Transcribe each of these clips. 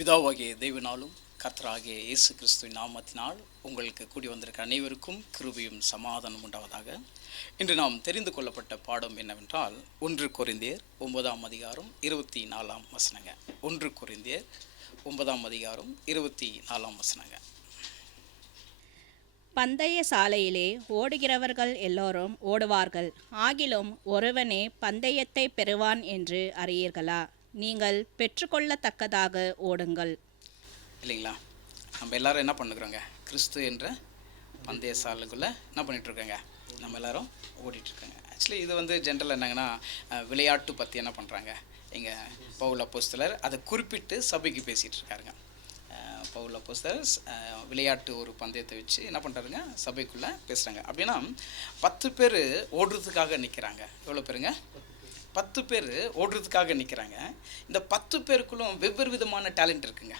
பிதாவாகிய தெய்வனாலும் கர்த்தராகிய இயேசு கிறிஸ்துவின் நாமத்தினால் உங்களுக்கு கூடி வந்திருக்க அனைவருக்கும் கிருபையும் சமாதானம் உண்டாவதாக. இன்று நாம் தெரிந்து கொள்ளப்பட்ட பாடம் என்னவென்றால் 1 கொரிந்தியர் 9ஆம் அதிகாரம் 24ஆம் வசனங்க. 1 கொரிந்தியர் 9ஆம் அதிகாரம் 24ஆம் வசனங்க. பந்தய சாலையிலே ஓடுகிறவர்கள் எல்லோரும் ஓடுவார்கள், ஆகிலும் ஒருவனே பந்தயத்தை பெறுவான் என்று அறியீர்களா? நீங்கள் பெற்றுக்கொள்ளத்தக்கதாக ஓடுங்கள். இல்லைங்களா? நம்ம எல்லாரும் என்ன பண்ணுறோங்க? கிறிஸ்து என்ற பந்தய சாலைக்குள்ளே என்ன பண்ணிகிட்ருக்கோங்க? நம்ம எல்லாரும் ஓடிட்டுருக்காங்க. ஆக்சுவலி இது ஜென்ரல் என்னங்கன்னா, விளையாட்டு பற்றி என்ன பண்ணுறாங்க, எங்கள் பவுல் அப்போஸ்தலர் அதை குறிப்பிட்டு சபைக்கு பேசிகிட்டு இருக்காருங்க. பவுல் அப்போஸ்தலர் விளையாட்டு ஒரு பந்தயத்தை வச்சு என்ன பண்ணுறாருங்க, சபைக்குள்ளே பேசுகிறாங்க. அப்படின்னா 10 பேர் ஓடுறதுக்காக நிற்கிறாங்க. எவ்வளோ பேருங்க? 10 பேர் ஓடுறதுக்காக நிற்கிறாங்க. இந்த 10 பேருக்குள்ளும் வெவ்வேறு விதமான டேலண்ட் இருக்குங்க.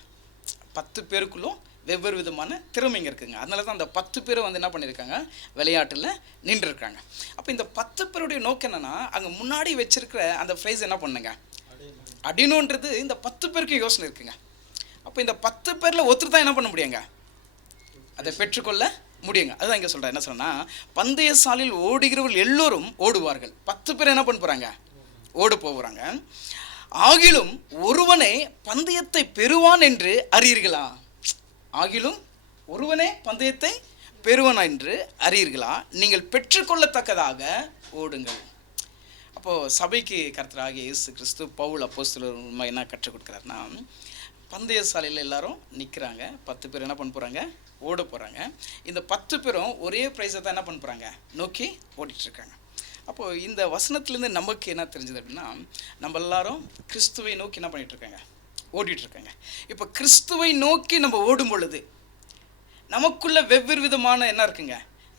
10 பேருக்குள்ளும் வெவ்வேறு விதமான திறமைங்க இருக்குங்க. அதனால தான் அந்த 10 பேரை என்ன பண்ணியிருக்காங்க, விளையாட்டில் நின்றுருக்காங்க. அப்போ இந்த 10 பேருடைய நோக்கம் என்னென்னா, அங்கே முன்னாடி வச்சிருக்கிற அந்த ப்ரைஸ் என்ன பண்ணுங்க அப்படின்னுன்றது இந்த 10 பேருக்கு யோசனை இருக்குங்க. அப்போ இந்த 10 பேரில் ஒருத்தர் தான் என்ன பண்ண முடியுங்க, அதை பெற்றுக்கொள்ள முடியுங்க. அதுதான் இங்கே சொல்கிறேன். என்ன சொன்னா, பந்தய சாலையில் ஓடுகிறவர்கள் எல்லோரும் ஓடுவார்கள். 10 பேர் என்ன பண்ண போகிறாங்க, ஓடு போகிறாங்க. ஆகிலும் ஒருவனே பந்தயத்தை பெறுவான் என்று அறியீர்களா? ஆகிலும் ஒருவனே பந்தயத்தை பெறுவான் என்று அறியீர்களா? நீங்கள் பெற்றுக்கொள்ளத்தக்கதாக ஓடுங்கள். அப்போது சபைக்கு கர்த்தராகிய இயேசு கிறிஸ்து பவுல் அப்போஸ்தலர் என்ன கற்றுக் கொடுக்குறாருன்னா, பந்தய சாலையில் எல்லாரும் நிற்கிறாங்க. 10 பேர் என்ன பண்ண போகிறாங்க, ஓட போகிறாங்க. இந்த 10 பேரும் ஒரே ப்ரைஸை தான் என்ன பண்ண போகிறாங்க, நோக்கி ஓடிட்டுருக்காங்க. அப்போது இந்த வசனத்துலேருந்து நமக்கு என்ன தெரிஞ்சது அப்படின்னா, நம்ம எல்லாரும் கிறிஸ்துவை நோக்கி என்ன பண்ணிகிட்ருக்காங்க, ஓடிட்டுருக்காங்க. இப்போ கிறிஸ்துவை நோக்கி நம்ம ஓடும் பொழுது நமக்குள்ள வெவ்வேறு விதமான என்ன இருக்குங்க,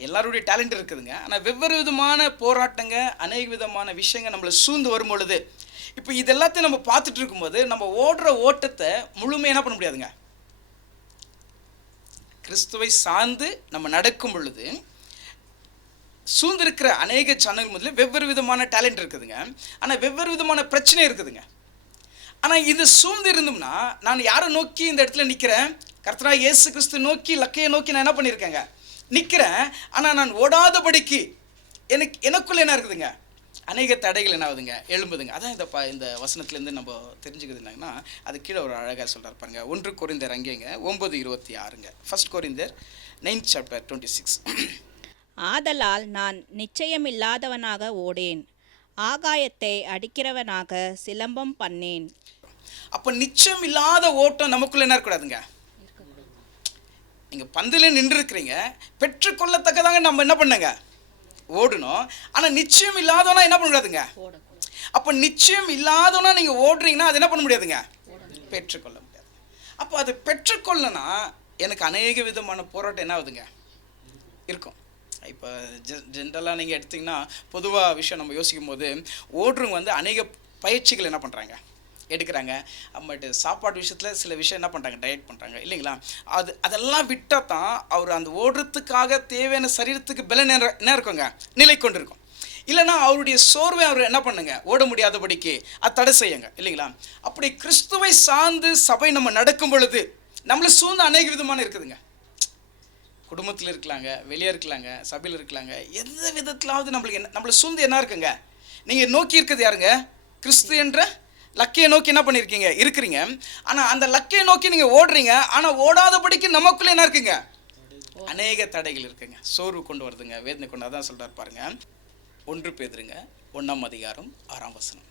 எல்லாருடைய டேலண்ட் இருக்குதுங்க. ஆனால் வெவ்வேறு விதமான போராட்டங்க, அநேக விதமான விஷயங்கள் நம்மளை சூழ்ந்து வரும் பொழுது, இப்போ இது எல்லாத்தையும் நம்ம பார்த்துட்டு இருக்கும்போது நம்ம ஓடுற ஓட்டத்தை முழுமையாக என்ன பண்ண முடியாதுங்க. கிறிஸ்துவை சார்ந்து நம்ம நடக்கும் பொழுது சூழ்ந்திருக்கிற அநேக சேனல் முதல்ல வெவ்வேறு விதமான டேலண்ட் இருக்குதுங்க. ஆனால் வெவ்வேறு விதமான பிரச்சனை இருக்குதுங்க. ஆனால் இது சூழ்ந்து இருந்தோம்னா, நான் யாரை நோக்கி இந்த இடத்துல நிற்கிறேன், கர்த்தராகிய இயேசு கிறிஸ்து நோக்கி, லக்கையை நோக்கி நான் என்ன பண்ணியிருக்கேங்க, நிற்கிறேன். ஆனால் நான் ஓடாதபடிக்கு எனக்குள்ள என்ன இருக்குதுங்க, அநேக தடைகள் என்ன ஆகுதுங்க, எழும்புதுங்க. அதான் இந்த வசனத்துலேருந்து நம்ம தெரிஞ்சுக்கிறது என்னங்கன்னா, அது கீழே ஒரு அழகாக சொல்கிறார் பாருங்க. 1 கொரிந்தியர் அங்கேங்க 9:26ங்க. 1 கொரிந்தியர் 9:26. ஆதலால் நான் நிச்சயமில்லாதவனாக ஓடேன், ஆகாயத்தை அடிக்கிறவனாக சிலம்பம் பண்ணேன். அப்போ நிச்சயம் இல்லாத ஓட்டம் நமக்குள்ள என்ன இருக்கக்கூடாதுங்க. நீங்கள் பந்தில் நின்று இருக்கிறீங்க, பெற்றுக்கொள்ளத்தக்கதாங்க நம்ம என்ன பண்ணுங்க, ஓடணும். ஆனால் நிச்சயம் இல்லாதவனா என்ன பண்ணக்கூடாதுங்க. அப்போ நிச்சயம் இல்லாதவனா நீங்கள் ஓடுறீங்கன்னா அது என்ன பண்ண முடியாதுங்க, பெற்றுக்கொள்ள முடியாது. அப்போ அது பெற்றுக்கொள்ளனா எனக்கு அநேக விதமான போராட்டம் என்ன ஆகுதுங்க, இருக்கும். இப்போ ஜென்ரலாக நீங்கள் எடுத்திங்கன்னா, பொதுவாக விஷயம் நம்ம யோசிக்கும் போது ஓடுறவங்க அநேக பயிற்சிகள் என்ன பண்ணுறாங்க, எடுக்கிறாங்க. பட் சாப்பாடு விஷயத்தில் சில விஷயம் என்ன பண்ணுறாங்க, டயட் பண்ணுறாங்க இல்லைங்களா. அதெல்லாம் விட்டால் தான் அவர் அந்த ஓடுறதுக்காக தேவையான சரீரத்துக்கு பலன் என்ன இருக்குங்க, நிலை கொண்டு இருக்கும். இல்லைன்னா அவருடைய சோர்வை அவர் என்ன பண்ணுங்க, ஓட முடியாதபடிக்கு அது தடை செய்யுங்க இல்லைங்களா. அப்படி கிறிஸ்துவை சார்ந்து சபை நம்ம நடக்கும் பொழுது நம்மளை சூழ்ந்து அநேக விதமான இருக்குதுங்க. குடும்பத்தில் இருக்கலாங்க, வெளியே இருக்கலாங்க, சபையில் இருக்கலாங்க, எந்த விதத்திலாவது நம்மளை சூழ்ந்து என்ன இருக்குங்க, நீங்கள் நோக்கி இருக்கிறது யாருங்க, கிறிஸ்து என்ற லக்கையை நோக்கி என்ன பண்ணியிருக்கீங்க, இருக்கிறீங்க. ஆனால் அந்த லக்கையை நோக்கி நீங்கள் ஓடுறீங்க. ஆனால் ஓடாதபடிக்கு நமக்குள்ளே என்ன இருக்குங்க, அநேக தடைகள் இருக்குங்க, சோர்வு கொண்டு வருதுங்க, வேதனை கொண்டு. அதான் சொல்கிறார் பாருங்க. 1 பேதுருங்க 1ஆம் அதிகாரம் 6ஆம் வசனம்.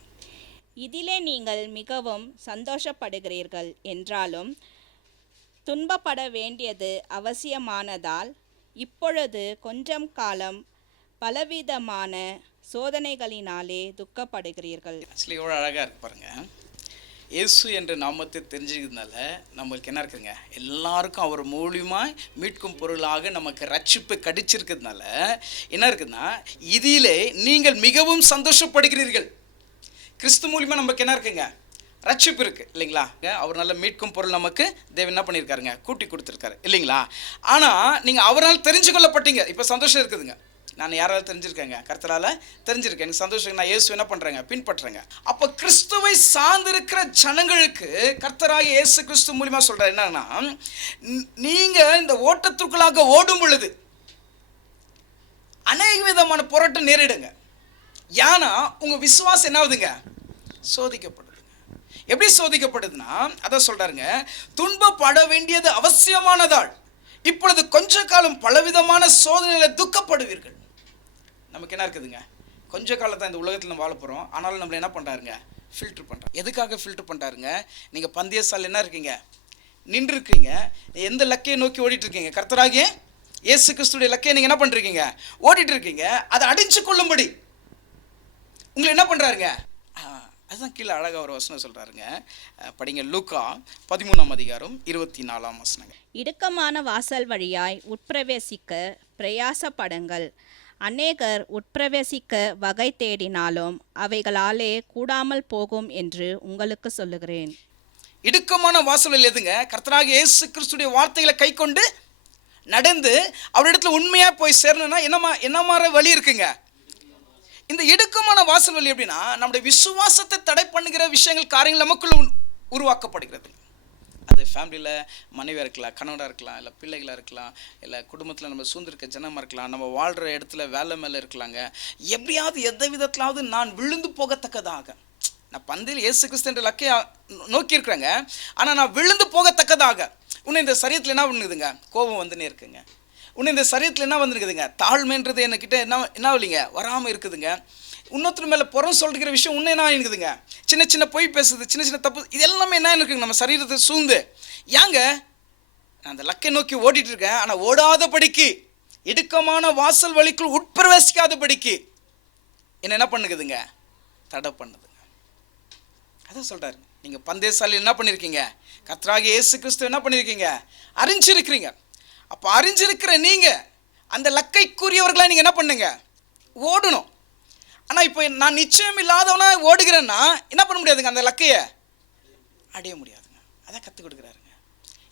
இதிலே நீங்கள் மிகவும் சந்தோஷப்படுகிறீர்கள் என்றாலும் துன்பப்பட வேண்டியது அவசியமானதால் இப்பொழுது கொஞ்சம் காலம் பலவிதமான சோதனைகளினாலே துக்கப்படுகிறீர்கள். ஆக்சுவலி எவ்வளோ அழகாக இருக்கு பாருங்கள். இயேசு என்ற நாமத்தை தெரிஞ்சுக்கிறதுனால நம்மளுக்கு என்ன இருக்குதுங்க, எல்லாருக்கும் அவர் மூலியமாக மீட்கும் பொருளாக நமக்கு ரட்சிப்பு கிடைச்சிருக்கிறதுனால என்ன இருக்குதுன்னா, இதிலே நீங்கள் மிகவும் சந்தோஷப்படுகிறீர்கள். கிறிஸ்து மூலியமாக நமக்கு என்ன இருக்குங்க, ரட்சிப்பு இருக்குது இல்லைங்களா. அவர் நல்ல மீட்கும் பொருள் நமக்கு தேவன் என்ன பண்ணியிருக்காருங்க, கூட்டி கொடுத்துருக்காரு இல்லைங்களா. ஆனால் நீங்கள் அவரால் தெரிஞ்சு கொள்ளப்பட்டீங்க, இப்போ சந்தோஷம் இருக்குதுங்க. நான் யாராவது தெரிஞ்சிருக்கேங்க? கர்த்தரால் தெரிஞ்சிருக்கேன். எனக்கு சந்தோஷம். நான் இயேசு என்ன பண்ணுறேங்க? பின்பற்றுறேங்க. அப்போ கிறிஸ்துவை சார்ந்திருக்கிற ஜனங்களுக்கு கர்த்தராகிய இயேசு கிறிஸ்து மூலியமாக சொல்கிறார் என்னன்னா, நீங்கள் இந்த ஓட்டத்திற்குள்ளாக ஓடும் பொழுது அநேக விதமான போராட்டம் நேரிடுங்க. ஏன்னா உங்கள் விசுவாசம் என்ன ஆகுதுங்க? சோதிக்கப்படுதுங்க. எப்படி சோதிக்கப்படுதுன்னா, அதான் சொல்கிறாருங்க, துன்பப்பட வேண்டியது அவசியமானதால் இப்பொழுது கொஞ்ச காலம் பலவிதமான சோதனைகளை துக்கப்படுவீர்கள். நமக்கு என்ன இருக்குதுங்க? கொஞ்ச காலத்தை இந்த உலகத்தில் நம்ம வாழ போகிறோம். ஆனாலும் நம்மளை என்ன பண்ணுறாருங்க? ஃபில்ட்ரு பண்ணுறாரு. எதுக்காக ஃபில்ட்ரு பண்ணுறாருங்க? நீங்கள் பந்தயசாலை என்ன இருக்கீங்க? நின்று இருக்கீங்க. எந்த லக்கையை நோக்கி ஓடிட்டு இருக்கீங்க? கர்த்தராகிய இயேசு கிறிஸ்துடைய லக்கையை நீங்கள் என்ன பண்ணுறீங்க? ஓடிட்டு இருக்கீங்க. அதை அடிச்சு கொள்ளும்படி உங்களை என்ன பண்ணுறாருங்க? அதுதான் கீழே அழகாக ஒரு வசனம் சொல்கிறாருங்க. படிங்க, லூக்கா 13:24. இடுக்கமான வாசல் வழியாய் உட்பிரவேசிக்க பிரயாசப்படுங்கள். அநேகர் உட்பிரவேசிக்க வகை தேடினாலும் அவைகளாலே கூடாமல் போகும் என்று உங்களுக்கு சொல்லுகிறேன். இடுக்கமான வாசல் எதுங்க? கர்த்தராகிய இயேசு கிறிஸ்துடைய வார்த்தைகளை கை கொண்டு நடந்து அவரிடத்துல உண்மையாக போய் சேரணும்னா என்ன மாதிரி வழி இருக்குங்க? இந்த இடுக்கமான வாசல் வழி எப்படின்னா, நம்முடைய விசுவாசத்தை தடை பண்ணுகிற விஷயங்கள், காரியங்கள் நமக்குள்ள உருவாக்கப்படுகிறது. அது ஃபேமிலியில் மனைவியாக இருக்கலாம், கணவனாக இருக்கலாம், இல்லை பிள்ளைகளாக இருக்கலாம், இல்லை குடும்பத்தில் நம்ம சூழ்ந்திருக்க ஜனமாக இருக்கலாம், நம்ம வாழ்கிற இடத்துல வேலை மேலே இருக்கலாங்க. எப்படியாவது எந்த விதத்திலாவது நான் விழுந்து போகத்தக்கதாக, நான் பந்தில் இயேசு கிறிஸ்து என்ற லக்கையை நோக்கி இருக்கிறேங்க, ஆனால் நான் விழுந்து போகத்தக்கதாக இன்னும் இந்த சரீரத்தில் என்ன பண்ணுதுங்க? கோபம் வந்துன்னே இருக்குங்க. இன்னும் இந்த சரீரத்தில் என்ன வந்துருக்குதுங்க? தாழ்மைன்றது என்கிட்ட என்ன இல்லைங்க? வராமல் இருக்குதுங்க. இன்னொருத்தர் மேலே புறம் சொல்கிற விஷயம் இன்னும் என்ன இருக்குதுங்க? சின்ன சின்ன பொய் பேசுறது, சின்ன சின்ன தப்பு, இது எல்லாமே என்ன இருக்குங்க? நம்ம சரீரத்தை சூழ்ந்து. ஏங்க நான் அந்த லக்கை நோக்கி ஓடிட்டு இருக்கேன், ஆனால் ஓடாதபடிக்கு, இடுக்கமான வாசல் வழிக்குள் உட்பிரவேசிக்காதபடிக்கு என்ன பண்ணுக்குதுங்க? தடை பண்ணுதுங்க. அதான் சொல்கிறாரு, நீங்கள் பந்தயசாலையில் என்ன பண்ணியிருக்கீங்க? கர்த்தராகிய இயேசு கிறிஸ்து என்ன பண்ணியிருக்கீங்க? அறிஞ்சிருக்கிறீங்க. அப்போ அறிஞ்சிருக்கிற நீங்கள் அந்த லக்கைக்குரியவர்களாக நீங்கள் என்ன பண்ணுங்க? ஓடணும். ஆனால் இப்போ நான் நிச்சயம் இல்லாதவனா ஓடுகிறேன்னா என்ன பண்ண முடியாதுங்க? அந்த லக்கையை அடைய முடியாதுங்க. அதான் கற்றுக் கொடுக்குறாருங்க.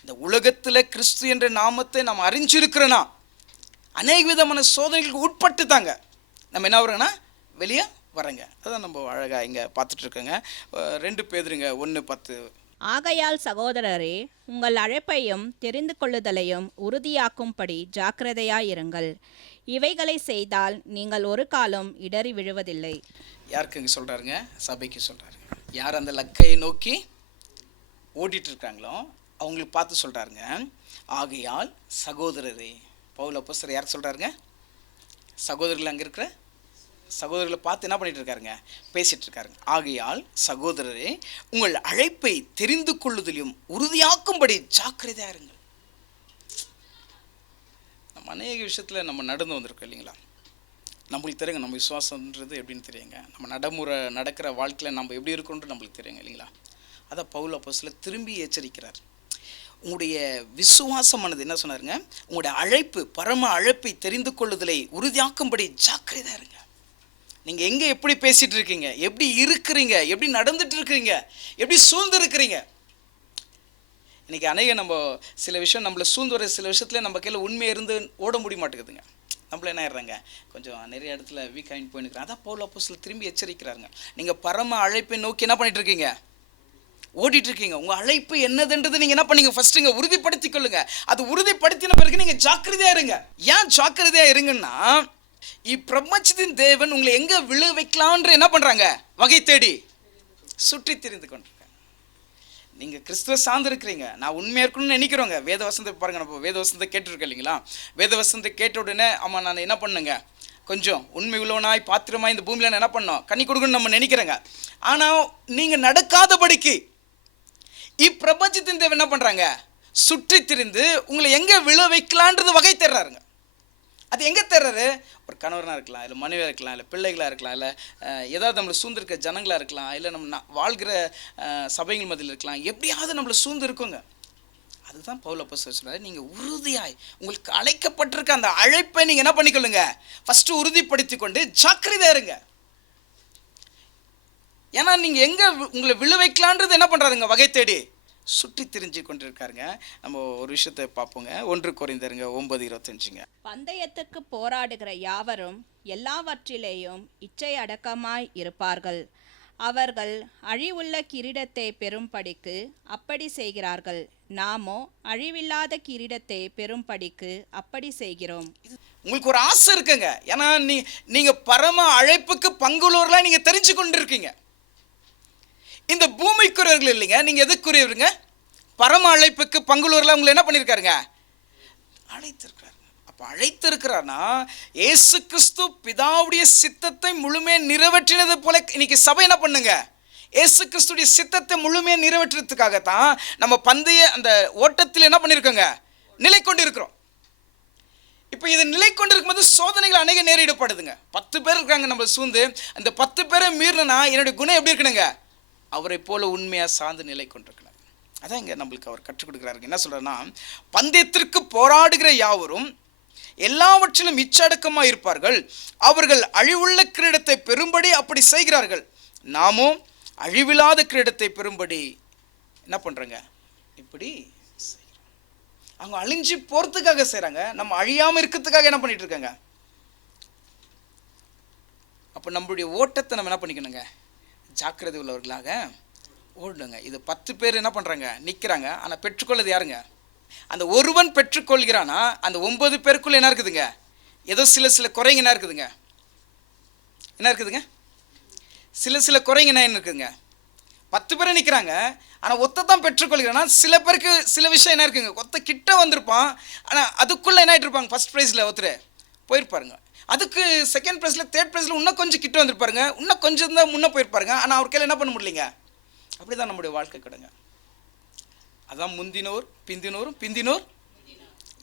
இந்த உலகத்தில் கிறிஸ்து என்ற நாமத்தை நம்ம அறிஞ்சிருக்கிறோன்னா அநேக விதமான சோதனைகளுக்கு உட்பட்டு தாங்க நம்ம என்ன வரோங்கன்னா வெளியே வரங்க. அதான் நம்ம அழகாக இங்கே பார்த்துட்ருக்கோங்க. 2 பேதுருங்க 1:10. ஆகையால் சகோதரரே, உங்கள் அழைப்பையும் தெரிந்து கொள்ளுதலையும் உறுதியாக்கும்படி ஜாக்கிரதையாயிருங்கள். இவைகளை செய்தால் நீங்கள் ஒரு காலம் இடறி விழுவதில்லை. யாருக்கு இங்கே சொல்கிறாருங்க? சபைக்கு சொல்கிறாருங்க. யார் அந்த லக்கையை நோக்கி ஓடிட்டு இருக்காங்களோ அவங்களுக்கு பார்த்து சொல்கிறாருங்க. ஆகையால் சகோதரரே, பவுல் அப்போஸ்தலர் யாருக்கு சொல்கிறாருங்க? சகோதரர்கள் அங்கே இருக்கிற சகோதரர்களை பார்த்து என்ன பண்ணிட்டு இருக்காருங்க? பேசிட்டு இருக்காருங்க. ஆகையால் சகோதரரே, உங்கள் அழைப்பை தெரிந்து கொள்ளுதலையும் உறுதியாக்கும்படி ஜாக்கிரதையா இருங்கள். நம்ம அநேக விஷயத்தில் நம்ம நடந்து வந்திருக்கோம் இல்லைங்களா? நம்மளுக்கு தெரியுங்க நம்ம விசுவாசன்றது எப்படின்னு தெரியுங்க. நம்ம நடக்கிற வாழ்க்கையில் நம்ம எப்படி இருக்கணுன்றது நம்மளுக்கு தெரியுங்க இல்லைங்களா? அதான் பவுல் அப்போஸ்தலர் திரும்பி எச்சரிக்கிறார். உங்களுடைய விசுவாசமானது என்ன சொன்னாருங்க? உங்களுடைய அழைப்பு, பரம அழைப்பை தெரிந்து கொள்ளுதலை உறுதியாக்கும்படி ஜாக்கிரதையா இருங்க. நீங்கள் எங்கே எப்படி பேசிகிட்டு இருக்கீங்க, எப்படி இருக்கிறீங்க, எப்படி நடந்துட்டு இருக்கிறீங்க, எப்படி சூழ்ந்து இருக்கிறீங்க. இன்றைக்கி அநேக நம்ம சில விஷயம் நம்மளை சூழ்ந்து வர சில விஷயத்தில் நம்ம கையில் உண்மையாக இருந்து ஓட முடிய மாட்டேங்குதுங்க. நம்மள என்ன ஆயிடுறாங்க? கொஞ்சம் நிறைய இடத்துல வீக் ஆகிட்டு போயின்னு. அதான் பவுல் அப்போஸ்தலர் திரும்பி எச்சரிக்கிறாருங்க. நீங்கள் பரம அழைப்பை நோக்கி என்ன பண்ணிட்டு இருக்கீங்க? ஓடிட்டு இருக்கீங்க. உங்கள் அழைப்பு என்னதுன்றது நீங்கள் என்ன பண்ணீங்க? ஃபஸ்ட்டுங்க உறுதிப்படுத்திக் கொள்ளுங்க. அது உறுதிப்படுத்தின பிறகு நீங்கள் ஜாக்கிரதையாக இருங்க. ஏன் ஜாக்கிரதையாக இருங்கன்னா, இப்பிரபஞ்சத்தின் தேவன் உங்களை எங்கே விழ வைக்கலான்ற என்ன பண்ணுறாங்க? வகை தேடி சுற்றி திரிந்து கொண்டிருக்காங்க. நீங்கள் கிறிஸ்துவ சார்ந்திருக்கிறீங்க, நான் உண்மையாக இருக்கணும்னு நினைக்கிறோங்க. வேத வசனத்தை பாருங்கள். நம்ம வேத வசனத்தை கேட்டுருக்கோம் இல்லைங்களா? வேத வசனத்தை கேட்ட உடனே ஆமாம் நான் என்ன பண்ணுங்க, கொஞ்சம் உண்மை உள்ளவனாய் பாத்திரமாய் இந்த பூமியில் நான் என்ன பண்ணோம், கனி கொடுக்கணும்னு நம்ம நினைக்கிறேங்க. ஆனால் நீங்கள் நடக்காதபடிக்கு இப்பிரபஞ்சத்தின் தேவன் என்ன பண்ணுறாங்க? சுற்றி திரிந்து உங்களை எங்கே விழ வைக்கலான்றது வகை தேடுறாருங்க. அது எங்கே தேர்றாரு? ஒரு கணவனாக இருக்கலாம், இல்லை மனைவியாக இருக்கலாம், இல்லை பிள்ளைகளாக இருக்கலாம், இல்லை ஏதாவது நம்மளை சூழ்ந்திருக்க ஜனங்களாக இருக்கலாம், இல்லை நம்ம வாழ்கிற சபைகள் மத்தியில் இருக்கலாம். எப்படியாவது நம்மளை சூழ்ந்து இருக்குங்க. அதுதான் பவுல் அப்போஸ்தலர் சொல்றாரு, நீங்கள் உறுதியாய் உங்களுக்கு அழைக்கப்பட்டிருக்க அந்த அழைப்பை நீங்கள் என்ன பண்ணிக்கொள்ளுங்க? ஃபஸ்ட்டு உறுதிப்படுத்தி கொண்டு ஜாக்கிரதையா இருங்க. ஏன்னா நீங்கள் எங்கே உங்களை விழ வைக்கலான்றது என்ன பண்ணுறாருங்க? வகை தேடி சுற்றி திரிஞ்சு கொண்டிருக்காருங்க. நம்ம ஒரு விஷயத்தை பார்ப்போங்க. 1 கொரிந்தியருங்க 9:25. பந்தயத்துக்கு போராடுகிற யாவரும் எல்லாவற்றிலேயும் இச்சை அடக்கமாய் இருப்பார்கள். அவர்கள் அழிவுள்ள கிரீடத்தை பெறும்படிக்கு அப்படி செய்கிறார்கள். நாமோ அழிவில்லாத கிரீடத்தை பெறும்படிக்கு அப்படி செய்கிறோம். உங்களுக்கு ஒரு ஆசை இருக்குங்க. ஏன்னா நீங்க பரம அழைப்புக்கு பங்குள்ளவர்களா நீங்க தெரிஞ்சு கொண்டிருக்கீங்க. இந்த பூமிக்குரியவர்கள் இல்லைங்க, நீங்க எதுக்குரியவருங்க? பரம அழைப்புக்கு பங்குள்ளவர்களா உங்களை என்ன பண்ணியிருக்காருங்க? அழைத்திருக்கிறார். அப்ப அழைத்திருக்கிறார்னா இயேசு கிறிஸ்து பிதாவுடைய சித்தத்தை முழுமையாக நிறைவேற்றினது போல இன்னைக்கு சபை என்ன பண்ணுங்க? இயேசு கிறிஸ்துடைய சித்தத்தை முழுமையாக நிறைவேற்றுறதுக்காகத்தான் நம்ம பந்தய அந்த ஓட்டத்தில் என்ன பண்ணியிருக்கோங்க? நிலை கொண்டு இருக்கிறோம். இப்போ இது நிலை கொண்டு இருக்கும்போது சோதனைகள் அநேக நேரிடப்படுதுங்க. 10 பேர் இருக்காங்க நம்ம சூழ்ந்து. அந்த 10 பேரை மீறினா என்னுடைய குணம் எப்படி இருக்கணுங்க? அவரை போல உண்மையாக சார்ந்து நிலை கொண்டிருக்கணும். அதான் இங்கே நம்மளுக்கு அவர் கற்றுக் கொடுக்குறாருங்க. என்ன சொல்கிறேன்னா, பந்தயத்திற்கு போராடுகிற யாவரும் எல்லாவற்றிலும் இச்சடக்கமாக இருப்பார்கள். அவர்கள் அழிவுள்ள கிரீடத்தை பெறும்படி அப்படி செய்கிறார்கள். நாமும் அழிவில்லாத கிரீடத்தை பெறும்படி என்ன பண்ணுறோங்க? இப்படி செய்கிறோம். அவங்க அழிஞ்சு போகிறதுக்காக செய்கிறாங்க, நம்ம அழியாமல் இருக்கிறதுக்காக என்ன பண்ணிட்டு இருக்காங்க? அப்போ நம்மளுடைய ஓட்டத்தை நம்ம என்ன பண்ணிக்கணுங்க? ஜாக்கிரதை உள்ளவர்களாக ஓடுங்க. இது 10 பேர் என்ன பண்ணுறாங்க? நிற்கிறாங்க. ஆனால் பெற்றுக்கொள்ளது யாருங்க? அந்த ஒருவன் பெற்றுக்கொள்கிறானா அந்த 9 பேருக்குள்ள என்ன இருக்குதுங்க? ஏதோ சில குறைங்க என்ன இருக்குதுங்க? என்ன இருக்குதுங்க? சில குறைங்க என்ன இருக்குதுங்க? 10 பேரை நிற்கிறாங்க, ஆனால் ஒத்த தான் பெற்றுக்கொள்கிறானா. சில பேருக்கு சில விஷயம் என்ன இருக்குங்க? ஒத்த கிட்ட வந்திருப்பான், ஆனால் அதுக்குள்ளே என்ன ஆகிட்டு இருப்பாங்க? ஃபர்ஸ்ட் ப்ரைஸில் ஒருத்தர் போயிருப்பாருங்க. அதுக்கு செகண்ட் ப்ரைஸில் தேர்ட் ப்ரைஸில் இன்னும் கொஞ்சம் கிட்ட வந்திருப்பாருங்க, இன்னும் கொஞ்சம் தான் முன்னே போயிருப்பாருங்க. ஆனால் அவர் கையில் என்ன பண்ண முடியலைங்க? அப்படி தான் நம்முடைய வாழ்க்கை கிடங்க. அதான் முந்தினோர் பிந்தினோரும் பிந்தினோர்.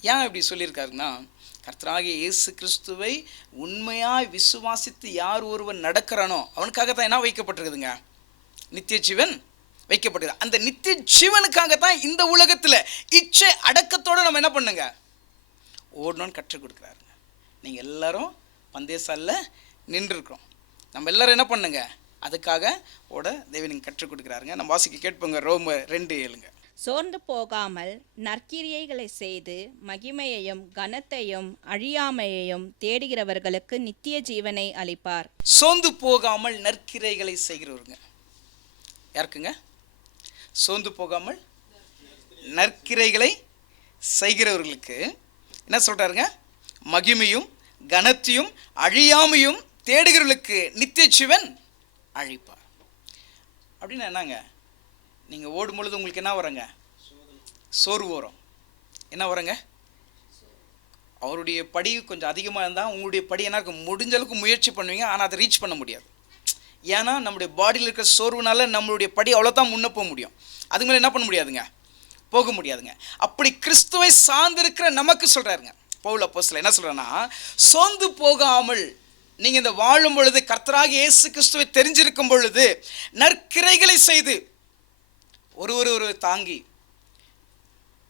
ஏன் இப்படி சொல்லியிருக்காருன்னா, கர்த்தராகிய இயேசு கிறிஸ்துவை உண்மையாய் விசுவாசித்து யார் ஒருவன் நடக்கிறானோ அவனுக்காக தான் என்ன வைக்கப்பட்டிருக்குதுங்க? நித்திய ஜீவன் வைக்கப்பட்டிருக்கு. அந்த நித்திய ஜீவனுக்காக தான் இந்த உலகத்தில் இச்சை அடக்கத்தோடு நம்ம என்ன பண்ணுங்க? ஓடணும்னு கற்றுக் கொடுக்குறாருங்க. நீங்கள் எல்லாரும் பந்தயசாலில் நின்றுருக்கிறோம். நம்ம எல்லாரும் என்ன பண்ணுங்க? அதுக்காக ஓட தேவன் நீங்கள் கற்றுக் கொடுக்குறாருங்க. நம்ம வாசிக்க கேட்போங்க. ரோமர் 2:7. சோர்ந்து போகாமல் நற்கிரியைகளை செய்து மகிமையையும் கனத்தையும் அழியாமையையும் தேடுகிறவர்களுக்கு நித்திய ஜீவனை அளிப்பார். சோர்ந்து போகாமல் நற்கிரைகளை செய்கிறவருங்க யாருக்குங்க? சோர்ந்து போகாமல் நற்கிரைகளை செய்கிறவர்களுக்கு என்ன சொல்றாருங்க? மகிமையும் கனத்தையும் அழியாமையும் தேடுகிறவர்களுக்கு நித்திய ஜீவன் அழிப்பார். அப்படின்னா என்னங்க? நீங்கள் ஓடும் பொழுது உங்களுக்கு என்ன வரங்க? சோர்வு வரும். என்ன வரங்க? அவருடைய படி கொஞ்சம் அதிகமாக இருந்தால் உங்களுடைய படி என்ன இருக்கும்? முடிஞ்ச அளவுக்கு முயற்சி பண்ணுவீங்க, ஆனால் அதை ரீச் பண்ண முடியாது. ஏன்னா நம்முடைய பாடியில் இருக்கிற சோர்வுனால நம்மளுடைய படி அவ்வளோதான் முன்னே போக முடியும். அதுக்கு மேலே என்ன பண்ண முடியாதுங்க? போக முடியாதுங்க. அப்படி கிறிஸ்துவை சார்ந்திருக்கிற நமக்கு சொல்கிறாருங்க பவுல் அப்போஸ்தலன். என்ன சொல்கிறேன்னா, சோர்ந்து போகாமல் நீங்கள் இந்த வாழும் பொழுது கர்த்தராகிய இயேசு கிறிஸ்துவை தெரிஞ்சிருக்கும் பொழுது நற்கிரைகளை செய்து ஒரு தாங்கி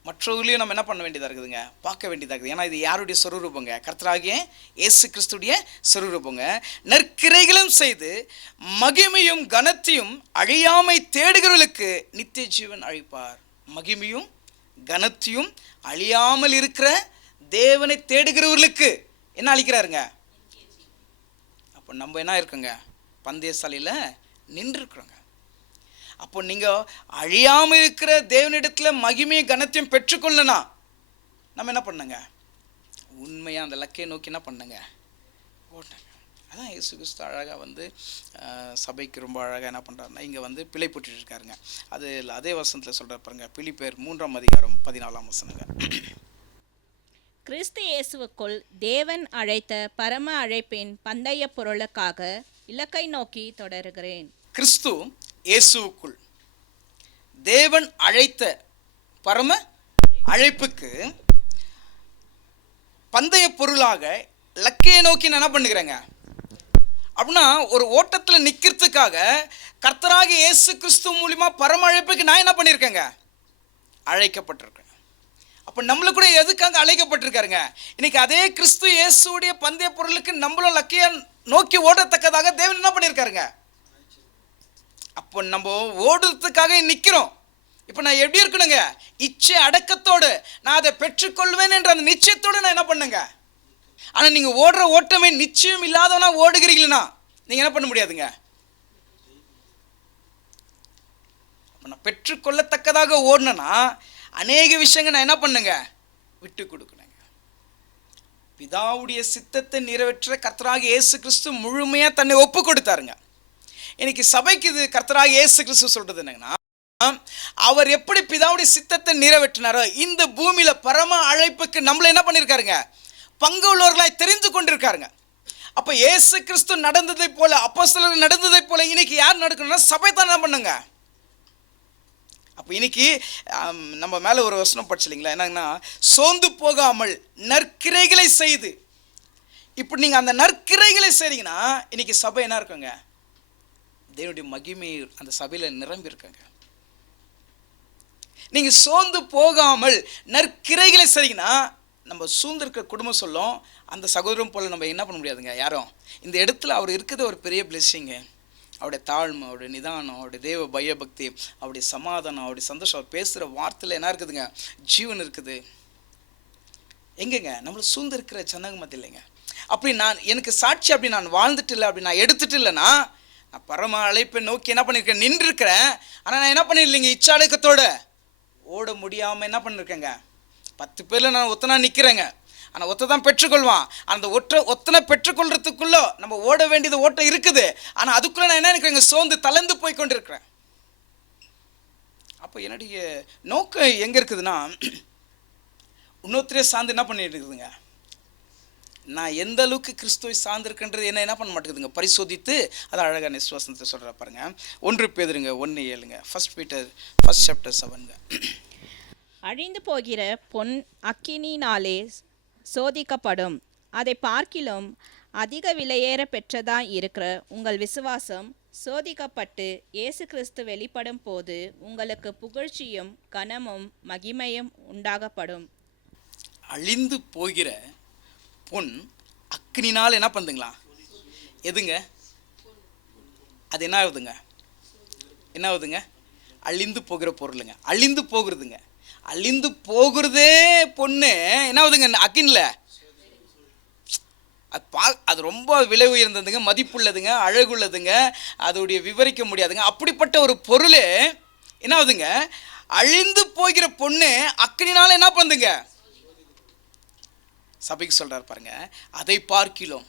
மற்றவர்களையும் நம்ம என்ன பண்ண வேண்டியதாக இருக்குதுங்க? பார்க்க வேண்டியதாக இருக்குது. ஏன்னா இது யாருடைய சொரூபங்க? கர்த்தராகிய இயேசு கிறிஸ்துடைய சொரூபங்க. நற்கிரைகளும் செய்து மகிமையும் கனத்தையும் அழியாமை தேடுகிறவர்களுக்கு நித்திய ஜீவன் அளிப்பார். மகிமையும் கனத்தையும் அழியாமல் இருக்கிற தேவனை தேடுகிறவர்களுக்கு என்ன அளிக்கிறாருங்க? அப்போ நம்ம என்ன இருக்குங்க? பந்தயசாலையில் நின்று இருக்கிறோங்க. அப்போ நீங்கள் அழியாமல் இருக்கிற தேவனிடத்தில் மகிமையும் கனத்தையும் பெற்றுக்கொள்ளனா நம்ம என்ன பண்ணுங்க? உண்மையாக அந்த லக்கையை நோக்கி என்ன பண்ணுங்க? ஓட்டுங்க. அதான் இயேசு கிறிஸ்து அழகாக வந்து சபைக்கு ரொம்ப அழகாக என்ன பண்ணுறாருன்னா இங்கே பிழை போட்டுட்டு இருக்காருங்க. அது அதே வசனத்தில் சொல்கிற பாருங்க, பிலிப்பியர் 3:14. கிறிஸ்து இயேசுவுக்குள் தேவன் அழைத்த பரம அழைப்பின் பந்தய பொருளுக்காக இலக்கை நோக்கி தொடருகிறேன். கிறிஸ்து இயேசுவுக்குள் தேவன் அழைத்த பரம அழைப்புக்கு பந்தய பொருளாக லக்கையை நோக்கி நான் என்ன பண்ணுகிறேங்க? அப்படின்னா ஒரு ஓட்டத்தில் நிற்கிறதுக்காக கர்த்தராகிய இயேசு கிறிஸ்து மூலிமா பரம அழைப்புக்கு நான் என்ன பண்ணியிருக்கேங்க? அழைக்கப்பட்டிருக்கேன். அப்போ நம்மள கூட எதுக்காக அழைக்கப்பட்டிருக்காருங்க? இன்னைக்கு அதே கிறிஸ்து இயேசுடைய பந்தய பொருளுக்கு நம்மளும் லக்கையை நோக்கி ஓடத்தக்கதாக தேவன் என்ன பண்ணியிருக்காருங்க? அப்போ நம்ம ஓடுறதுக்காக நிற்கிறோம். இப்போ நான் எப்படி இருக்கணுங்க? இச்சை அடக்கத்தோடு நான் அதை பெற்றுக்கொள்வேன் என்ற அந்த நிச்சயத்தோடு நான் என்ன பண்ணுங்க. ஆனால் நீங்கள் ஓடுற ஓட்டமே நிச்சயம் இல்லாதவனா ஓடுகிறீங்களா, நீங்கள் என்ன பண்ண முடியாதுங்க. அப்போ நான் பெற்றுக்கொள்ளத்தக்கதாக ஓடணும்னா அநேக விஷயங்கள் நான் என்ன பண்ணுங்க, விட்டு கொடுக்கணுங்க. பிதாவுடைய சித்தத்தை நிறைவேற்ற கர்த்தராகிய இயேசு கிறிஸ்து முழுமையாக தன்னை ஒப்பு கொடுத்தாருங்க. இன்னைக்கு சபைக்கு இது கர்த்தராகிய இயேசு கிறிஸ்து சொல்றது என்னங்கன்னா, அவர் எப்படி பிதாவுடைய சித்தத்தை நிறைவேற்றினாரோ இந்த பூமியில பரம அழைப்புக்கு நம்மள என்ன பண்ணிருக்காருங்க, பங்கு உள்ளவர்களாய் தெரிந்து கொண்டிருக்காருங்க. அப்ப இயேசு கிறிஸ்து நடந்ததை போல, அப்போஸ்தலர்கள் நடந்ததை போல இன்னைக்கு யார் நடக்கணும்னா சபை தான் என்ன பண்ணுங்க. அப்போ இன்னைக்கு நம்ம மேலே ஒரு வசனம் படிச்சு இல்லைங்களா, என்னங்கன்னா சோர்ந்து போகாமல் நற்கிரைகளை செய்து, இப்படி நீங்கள் அந்த நற்கிரைகளை செய்றீங்கன்னா இன்னைக்கு சபை என்ன இருக்குங்க, தேவனுடைய மகிமை அந்த சபையில் நிரம்பி இருக்காங்க. நீங்கள் சோர்ந்து போகாமல் நற்கிரைகளை செய்றீங்கன்னா நம்ம சூழ்ந்திருக்கிற குடும்பம் சொல்லும், அந்த சகோதரம் போல் நம்ம என்ன பண்ண முடியாதுங்க யாரும். இந்த இடத்துல அவர் இருக்கிறது ஒரு பெரிய பிளெஸ்ஸிங்கு. அவருடைய தாழ்மை, அவருடைய நிதானம், அவருடைய தேவ பயபக்தி, அவருடைய சமாதானம், அவருடைய சந்தோஷம், அவர் பேசுகிற வார்த்தையில் என்ன இருக்குதுங்க, ஜீவன் இருக்குது. எங்கேங்க நம்மளை சூழ்ந்து இருக்கிற சந்தங்க மத்திய இல்லைங்க. அப்படி நான் எனக்கு சாட்சி அப்படி நான் வாழ்ந்துட்டு இல்லை, அப்படி நான் எடுத்துட்டு இல்லைன்னா நான் பரம அழைப்பை நோக்கி என்ன பண்ணியிருக்கேன், நின்று இருக்கிறேன். ஆனால் நான் என்ன பண்ணிடலைங்க, இச்சாடக்கத்தோடு ஓட முடியாமல் என்ன பண்ணியிருக்கேங்க. 10 பேரில் நான் ஒத்தனா நிற்கிறேங்க, ஆனால் ஒத்த தான் பெற்றுக்கொள்வான். அந்த ஒத்தனை பெற்றுக்கொள்றதுக்குள்ளே நம்ம ஓட வேண்டியது ஓட்டம் இருக்குது. ஆனால் அதுக்குள்ளே நான் என்ன நினைக்கிறேங்க, சோர்ந்து தளர்ந்து போய் கொண்டு இருக்கிறேன். அப்போ என்னுடைய நோக்கம் எங்கே இருக்குதுன்னா, இன்னொருத்தரே சார்ந்து என்ன பண்ணிட்டு இருக்குதுங்க, நான் எந்த அளவுக்கு கிறிஸ்துவை சார்ந்திருக்கின்றது என்ன பண்ண மாட்டேங்குதுங்க, பரிசோதித்து அதை அழகாக விசுவாசத்தை சொல்கிற பாருங்க. 1 பேதுருங்க 1:7, 1 Peter 1st chapter 7. அழிந்து போகிற பொன் அக்கினினாலே சோதிக்கப்படும், அதை பார்க்கிலும் அதிக விலையேற பெற்றதாய் இருக்கிற உங்கள் விசுவாசம் சோதிக்கப்பட்டு இயேசு கிறிஸ்து வெளிப்படும் போது உங்களுக்கு புகழ்ச்சியும் கனமும் மகிமையும் உண்டாகப்படும். அழிந்து போகிற பொன் அக்கினினால் என்ன பண்ணுதுங்களா, எதுங்க அது என்ன ஆகுதுங்க, என்ன ஆகுதுங்க, அழிந்து போகிற பொருளுங்க, அழிந்து போகிறதுங்க. அழிந்து போகிறதே பொண்ணு என்ன ஆகுதுங்க, அக்கின்ல அது ரொம்ப விலை உயர்ந்ததுங்க, மதிப்புள்ளதுங்க, அழகுள்ளதுங்க, அதோடைய விவரிக்க முடியாதுங்க. அப்படிப்பட்ட ஒரு பொருளே என்ன ஆகுதுங்க, அழிந்து போகிற பொண்ணு அக்கினினால என்ன பண்ணுங்க. சபைக்கு சொல்றாரு பாருங்க, அதை பார்க்கிலும்,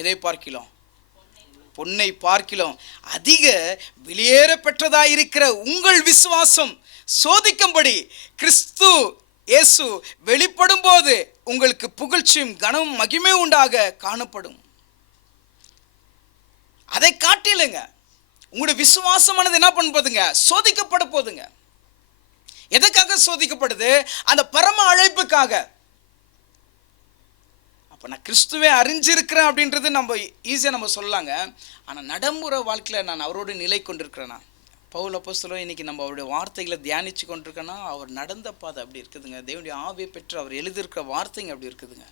எதை பார்க்கிலும், பொன்னை பார்க்கிலும் அதிக வெளியேற பெற்றதாயிருக்கிற உங்கள் விசுவாசம் சோதிக்கும்படி கிறிஸ்து இயேசு வெளிப்படும் போது உங்களுக்கு புகழ்ச்சியும் கனமும் மகிமை உண்டாக காணப்படும். அதை காட்டிலுங்க உங்களுடைய விசுவாசமானது என்ன பண்ண போதுங்க, சோதிக்கப்பட போதுங்க. எதுக்காக சோதிக்கப்படுது, அந்த பரம அழைப்புக்காக. அப்போ நான் கிறிஸ்துவே அறிஞ்சிருக்கிறேன் அப்படின்றது நம்ம ஈஸியாக நம்ம சொல்லலாங்க. ஆனால் நடைமுறை வாழ்க்கையில் நான் அவரோடு நிலை கொண்டிருக்கிறேன்னா, பவுல் அப்போஸ்தலன் இன்னைக்கு நம்ம அவருடைய வார்த்தைகளை தியானித்து கொண்டிருக்கேன்னா அவர் நடந்த பாதை அப்படி இருக்குதுங்க. தேவனுடைய ஆவியை பெற்று அவர் எழுதியிருக்கிற வார்த்தைங்க அப்படி இருக்குதுங்க.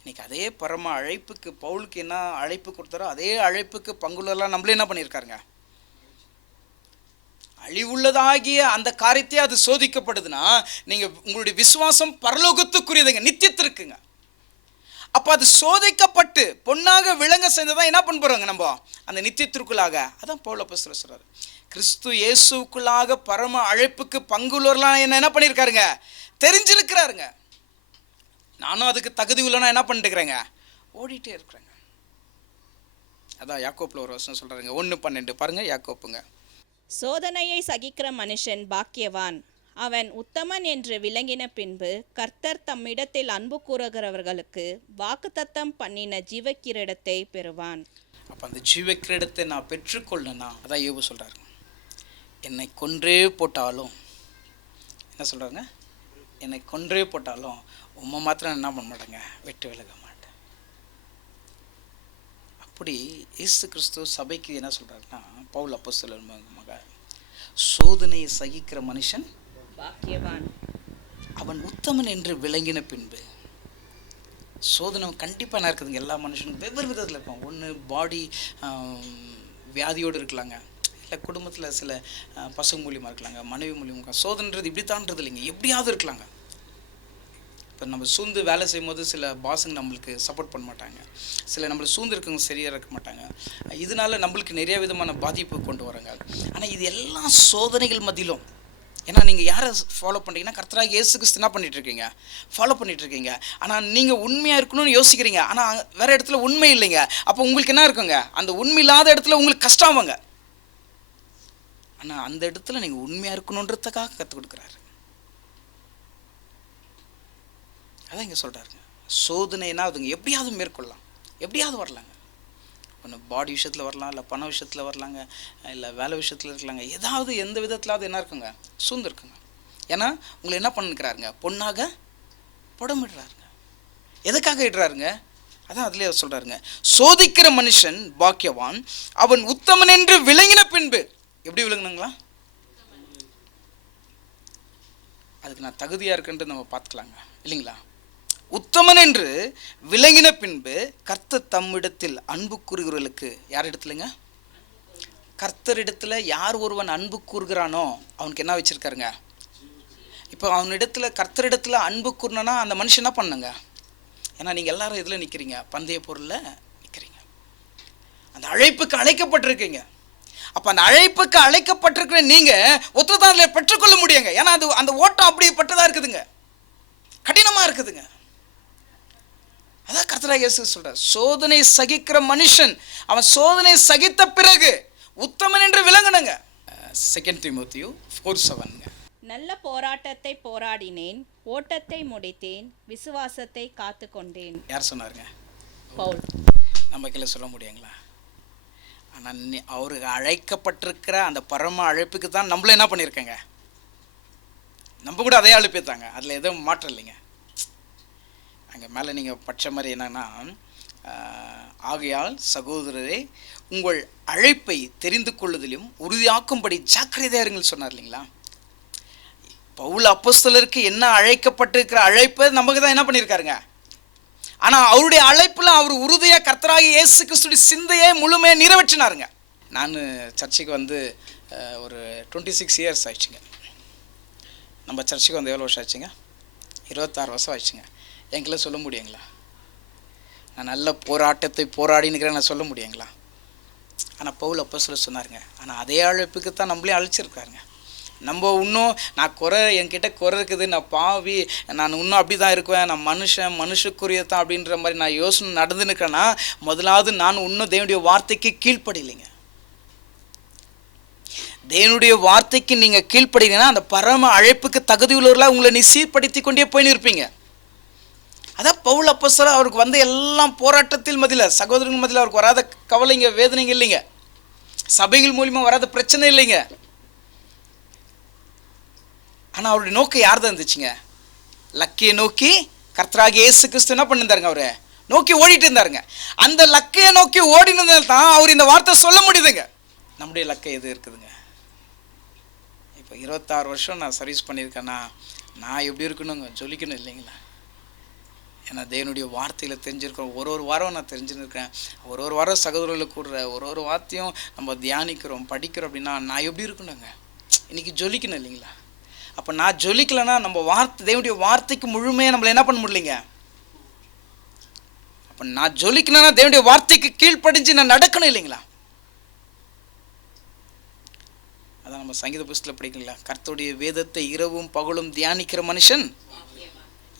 இன்னைக்கு அதே பரம அழைப்புக்கு பவுலுக்கு என்ன அழைப்பு கொடுத்தாரோ அதே அழைப்புக்கு பங்குள்ளலாம் நம்மளே என்ன பண்ணியிருக்காருங்க. அழிவுள்ளதாகிய அந்த காரியத்தையே அது சோதிக்கப்படுதுன்னா நீங்கள் உங்களுடைய விசுவாசம் பரலோகத்துக்குரியதுங்க, நித்தியத்திற்குங்க. அப்போ அது சோதிக்கப்பட்டு பொன்னாக விளங்க செஞ்சதான் என்ன பண்ண போகிறோங்க நம்ம அந்த நித்தியத்திற்குள்ளாக. அதான் பவுல் அப்போஸ்தலர் சொல்றாரு, கிறிஸ்து இயேசுக்குள்ளாக பரம அழைப்புக்கு பங்குள்ளவர்களாக என்ன பண்ணியிருக்காருங்க, தெரிஞ்சிருக்கிறாருங்க. நானும் அதுக்கு தகுதி உள்ளனா என்ன பண்ணிட்டு இருக்கிறேங்க, ஓடிட்டே இருக்கிறேங்க. அதான் யாக்கோப்பில் ஒரு வசனம் சொல்றாருங்க, 1:12 பாருங்க, யாக்கோப்புங்க. சோதனையை சகிக்கிற மனுஷன் பாக்கியவான், அவன் உத்தமன் என்று விளங்கின பின்பு கர்த்தர் தம்மிடத்தில் அன்பு கூறுகிறவர்களுக்கு வாக்குத்தத்தம் பண்ணின ஜீவக்கிரீடத்தை பெறுவான். அப்போ அந்த ஜீவக்கிரீடத்தை நான் பெற்றுக்கொள்ளனா, அதான் யோபு சொல்றாரு, என்னை கொன்றே போட்டாலும் என்ன சொல்றாங்க, என்னை கொன்றே போட்டாலும் உம்மை மாத்திரம் என்ன பண்ண மாட்டேங்க, விட்டு விலக மாட்டேன். அப்படி இயேசு கிறிஸ்து சபைக்கு என்ன சொல்றாருன்னா, பவுல் அப்போஸ்தலர் மக சோதனையை சகிக்கிற மனுஷன் பாக்கியவான், அவன் உத்தமன் என்று விளங்கின பின்பு. சோதனை கண்டிப்பாக என்ன இருக்குதுங்க, எல்லா மனுஷனுக்கும் வெவ்வேறு விதத்தில் இருக்கும். ஒன்று பாடி வியாதியோடு இருக்கலாங்க, இல்லை குடும்பத்தில் சில பசங்க மூலியமாக இருக்கலாங்க, மனைவி மூலியமாக. சோதனைன்றது இப்படி தான்றது இல்லைங்க, எப்படியாவது இருக்கலாங்க. இப்போ நம்ம சூழ்ந்து வேலை செய்யும் போது சில பாஸுங்க நம்மளுக்கு சப்போர்ட் பண்ண மாட்டாங்க, சில நம்மளுக்கு சூழ்ந்து இருக்கவங்க சரியாக இருக்க மாட்டாங்க. இதனால நம்மளுக்கு நிறைய விதமான பாதிப்பு கொண்டு வராங்க. ஆனால் இது எல்லாம் சோதனைகள் மத்தியிலும், ஏன்னா நீங்கள் யாரை ஃபாலோ பண்ணுறீங்கன்னா கர்த்தராகிய இயேசு கிறிஸ்து என்ன பண்ணிகிட்ருக்கீங்க, ஃபாலோ பண்ணிகிட்ருக்கீங்க. ஆனால் நீங்கள் உண்மையாக இருக்கணும்னு யோசிக்கிறீங்க, ஆனால் வேறு இடத்துல உண்மை இல்லைங்க. அப்போ உங்களுக்கு என்ன இருக்குங்க, அந்த உண்மை இல்லாத இடத்துல உங்களுக்கு கஷ்டமாங்க. ஆனால் அந்த இடத்துல நீங்கள் உண்மையாக இருக்கணுன்றதுக்காக கற்றுக் கொடுக்குறாரு. அதான் இங்கே சொல்கிறாருங்க, சோதனைனா அதுங்க எப்படியாவது மேற்கொள்ளலாம், எப்படியாவது வரலாங்க. ஒன்று பாடி விஷயத்தில் வரலாம், இல்லை பண விஷயத்தில் வரலாங்க, இல்லை வேலை விஷயத்தில் இருக்கலாங்க. ஏதாவது எந்த விதத்திலாவது என்ன இருக்குங்க, சூழ்ந்து இருக்குங்க. ஏன்னா உங்களை என்ன பண்ணிக்கிறாருங்க, பொண்ணாக புடமிடுறாருங்க. எதுக்காக இடுறாருங்க, அதான் அதுலேயே சொல்கிறாருங்க, சோதிக்கிற மனுஷன் பாக்கியவான், அவன் உத்தமன் என்று விளங்கின பின்பு. எப்படி விளங்கணுங்களா, அதுக்கு நான் தகுதியாக இருக்குன்ட்டு நம்ம பார்த்துக்கலாங்க இல்லைங்களா. உத்தமன் என்று விளங்கின பின்பு கர்த்தர் தம்மிடத்தில் அன்பு கூறுகிறவர்களுக்கு, யார் இடத்துலங்க, கர்த்தரிடத்துல யார் ஒருவன் அன்பு கூறுகிறானோ அவனுக்கு என்ன வச்சிருக்காருங்க. இப்போ அவனிடத்துல கர்த்தரிடத்துல அன்பு கூறணும்னா அந்த மனுஷன் என்ன பண்ணுங்க, ஏன்னா நீங்கள் எல்லாரும் இதில் நிற்கிறீங்க, பந்தய பொருளில் நிற்கிறீங்க, அந்த அழைப்புக்கு அழைக்கப்பட்டிருக்கீங்க. அப்போ அந்த அழைப்புக்கு அழைக்கப்பட்டிருக்கிற நீங்கள் ஒத்துதான் பெற்றுக்கொள்ள முடியுங்க. ஏன்னா அது அந்த ஓட்டம் அப்படிப்பட்டதாக இருக்குதுங்க, கடினமாக இருக்குதுங்க. அதான் கர்த்தராகிய இயேசு சொல்றார், சோதனை சகிக்கிற மனுஷன் அவன் சோதனை சகித்த பிறகு உத்தமன் என்று விளங்கணுங்க. 2 தீமோத்தேயு 4:7. நல்ல போராட்டத்தை போராடினேன், ஓட்டத்தை முடித்தேன், விசுவாசத்தை காத்து கொண்டேன். யார் சொன்னாருங்க, பவுல். நம்ம கீழே சொல்ல முடியுங்களா. ஆனால் அவருக்கு அழைக்கப்பட்டிருக்கிற அந்த பரம அழைப்புக்கு தான் நம்மள என்ன பண்ணியிருக்கேங்க, நம்ம கூட அதே அழைப்பே தாங்க, அதில் எதுவும் மாற்றம் இல்லைங்க. அங்கே மேலே நீங்கள் பட்ச மாதிரி என்னன்னா, ஆகையால் சகோதரரே உங்கள் அழைப்பை தெரிந்து கொள்ளுதலும் உறுதியாக்கும்படி ஜாக்கிரதையா இருங்கள் சொன்னார் இல்லைங்களா. பவுல் அப்போஸ்தலருக்கு என்ன அழைக்கப்பட்டிருக்கிற அழைப்பை நமக்கு தான் என்ன பண்ணியிருக்காருங்க. ஆனால் அவருடைய அழைப்புல அவர் உறுதியாக கர்த்தராகிய இயேசு கிறிஸ்துவின் சிந்தையை முழுமையாக நிறைவேற்றினாருங்க. நான் சர்ச்சுக்கு வந்து ஒரு 26 இயர்ஸ் ஆயிடுச்சுங்க. நம்ம சர்ச்சுக்கு வந்து எவ்வளோ வருஷம் ஆச்சுங்க, 26 வருஷம் ஆயிடுச்சுங்க. எங்களை சொல்ல முடியுங்களா, நான் நல்ல போராட்டத்தை போராடினுக்கிறேன் நான் சொல்ல முடியுங்களா. ஆனால் பவுல் அப்போஸ்தலர் சொன்னாருங்க, ஆனால் அதே அழைப்புக்கு தான் நம்மளே அழைச்சிருக்காருங்க. நம்ம இன்னும் நான் என்கிட்ட குறை இருக்குது, நான் பாவி, நான் இன்னும் அப்படி தான் இருக்குவேன், நான் மனுஷக்குரியதான் அப்படின்ற மாதிரி நான் யோசனை நடந்துனுக்கிறேன்னா முதலாவது நான் இன்னும் தேவனுடைய வார்த்தைக்கு கீழ்ப்படிலைங்க. தேவனுடைய வார்த்தைக்கு நீங்கள் கீழ்ப்படிங்கன்னா அந்த பரம அழைப்புக்கு தகுதியுள்ளவர்களாக உங்களை நீ சீர்படுத்தி கொண்டே போயின்னு இருப்பீங்க. அதான் பவுல் அப்போஸ்தலர் அவருக்கு வந்து எல்லாம் போராட்டத்தில் மதியில், சகோதரர்கள் மதியில் அவருக்கு வராத கவலைங்க, வேதனைங்க இல்லைங்க, சபைகள் மூலியமாக வராத பிரச்சனை இல்லைங்க. ஆனால் அவருடைய நோக்கம் யார் தான் இருந்துச்சுங்க, லக்கையை நோக்கி கர்த்தராகிய இயேசு கிறிஸ்து என்ன பண்ணியிருந்தாருங்க, அவரை நோக்கி ஓடிட்டு இருந்தாருங்க. அந்த லக்கையை நோக்கி ஓடினதால் தான் அவர் இந்த வார்த்தை சொல்ல முடியுதுங்க. நம்முடைய லக்கை எது இருக்குதுங்க. இப்போ 26 வருஷம் நான் சர்வீஸ் பண்ணியிருக்கேன்னா நான் எப்படி இருக்கணுங்க, ஜொலிக்கணும் இல்லைங்களா. ஏன்னா தேவனுடைய வார்த்தையில் தெரிஞ்சிருக்கிறோம், ஒரு வாரம் நான் தெரிஞ்சுருக்கேன், ஒரு வாரம் சகோதரர்களுக்கு கூடுற ஒரு வார்த்தையும் நம்ம தியானிக்கிறோம் படிக்கிறோம் அப்படின்னா நான் எப்படி இருக்கணுங்க, இன்னைக்கு ஜொலிக்கணும் இல்லைங்களா. அப்போ நான் ஜொலிக்கலைன்னா நம்ம தேவனுடைய வார்த்தைக்கு முழுமையாக நம்மளை என்ன பண்ண முடியலைங்க. அப்போ நான் ஜொலிக்கணும்னா தேவனுடைய வார்த்தைக்கு கீழ்ப்படிஞ்சு நான் நடக்கணும் இல்லைங்களா. அதான் நம்ம சங்கீத புஸ்தகத்தில் படிக்கல, கர்த்தருடைய வேதத்தை இரவும் பகலும் தியானிக்கிற மனுஷன்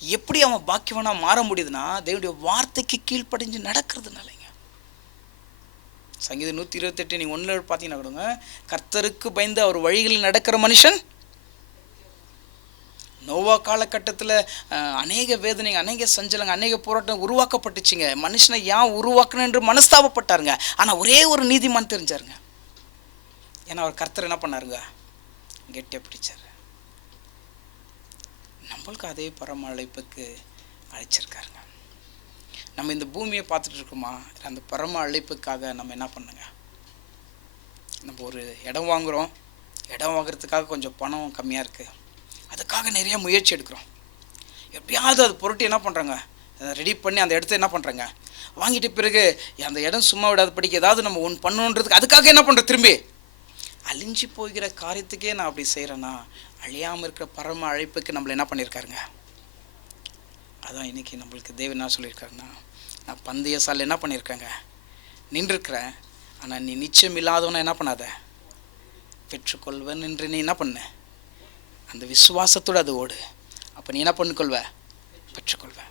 எப்படி அவன் பாக்கியவனா மாற முடியுதுன்னா தேவனுடைய வார்த்தைக்கு கீழ்ப்படிஞ்சு நடக்கிறதுனாலங்க. சங்கீதம் 128 நீங்கள் 1 பார்த்தீங்கன்னா கொடுங்க, கர்த்தருக்கு பயந்து அவர் வழிகளில் நடக்கிற மனுஷன். நோவா காலகட்டத்தில் அநேக வேதனை, அநேக சஞ்சலங்க, அநேக போராட்டம் உருவாக்கப்பட்டுச்சுங்க. மனுஷனை ஏன் உருவாக்கணும் என்று மனஸ்தாபப்பட்டாருங்க. ஆனால் ஒரே ஒரு நீதிமான் தெரிஞ்சாருங்க. ஏன்னா அவர் கர்த்தர் என்ன பண்ணாருங்க, கெட்டியாக பிடிச்சார். நம்மளுக்கு அதே பரம அழைப்புக்கு அழைச்சிருக்காருங்க. நம்ம இந்த பூமியை பார்த்துட்டு இருக்கோமா, அந்த பரம அழைப்புக்காக நம்ம என்ன பண்ணுங்க, நம்ம ஒரு இடம் வாங்குகிறோம், இடம் வாங்குறதுக்காக கொஞ்சம் பணம் கம்மியாக இருக்குது, அதுக்காக நிறைய முயற்சி எடுக்கிறோம். எப்படியாவது அது பொருட்டு என்ன பண்ணுறாங்க, ரெடி பண்ணி அந்த இடத்த என்ன பண்ணுறாங்க வாங்கிட்டு பிறகு அந்த இடம் சும்மா விடாத படிக்க ஏதாவது நம்ம ஒன்று பண்ணணுன்றதுக்கு அதுக்காக என்ன பண்ணுறோம், திரும்பி அழிஞ்சு போகிற காரியத்துக்கே நான் அப்படி செய்கிறேன்னா அழியாமல் இருக்கிற பரம அழைப்புக்கு நம்மளை என்ன பண்ணியிருக்காருங்க. அதான் இன்றைக்கி நம்மளுக்கு தேவன் என்ன சொல்லியிருக்காருன்னா, நான் பந்தய சாலை என்ன பண்ணியிருக்கேங்க நின்றுருக்கிறேன், ஆனால் நீ நிச்சயம் இல்லாதவனை என்ன பண்ணாத, பெற்றுக்கொள்வேன் என்று நீ என்ன பண்ண, அந்த விசுவாசத்தோடு அது ஓடு. அப்போ நீ என்ன பண்ணிக்கொள்வ, பெற்றுக்கொள்வேன்.